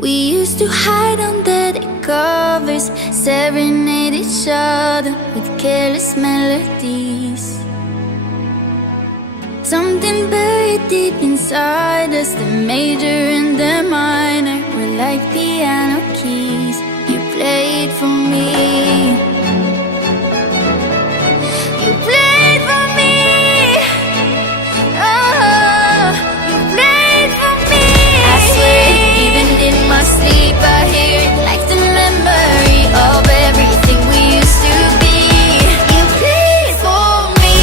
We used to hide under the covers, serenade each other with careless melodies. Something buried deep inside us, the major and the minor were like piano keys. You played for me. You played for me. Oh, you played for me. I swear, even in my sleep, I hear it like the memory of everything we used to be. You played for me.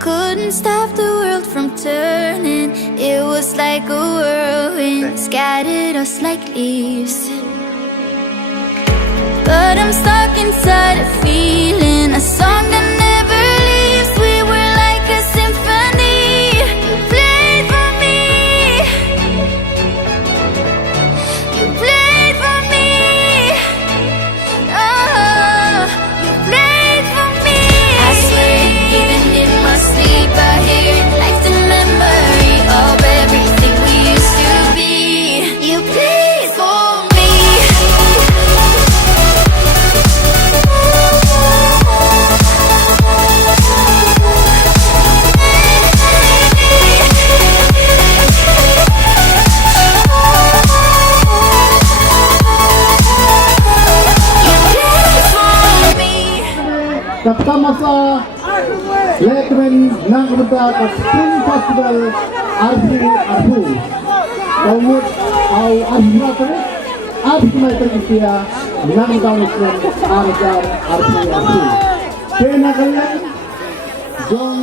Couldn't stop the world from turning. It was like a whirlwind, scattered us like leaves. But I'm stuck inside a feeling, a song that never leaves. We were like a symphony. You played for me. You played for me. Oh, you played for me. I swear, even in my sleep, I hear it like the memory of everything we used to be. You played for me. Kasama sa Headman Nongmadan at Spring Festival RC-RC. Kawut au RC-RC at kumaitagisiya Nongmadan Muslim RC-RC. Kaya na kaya, John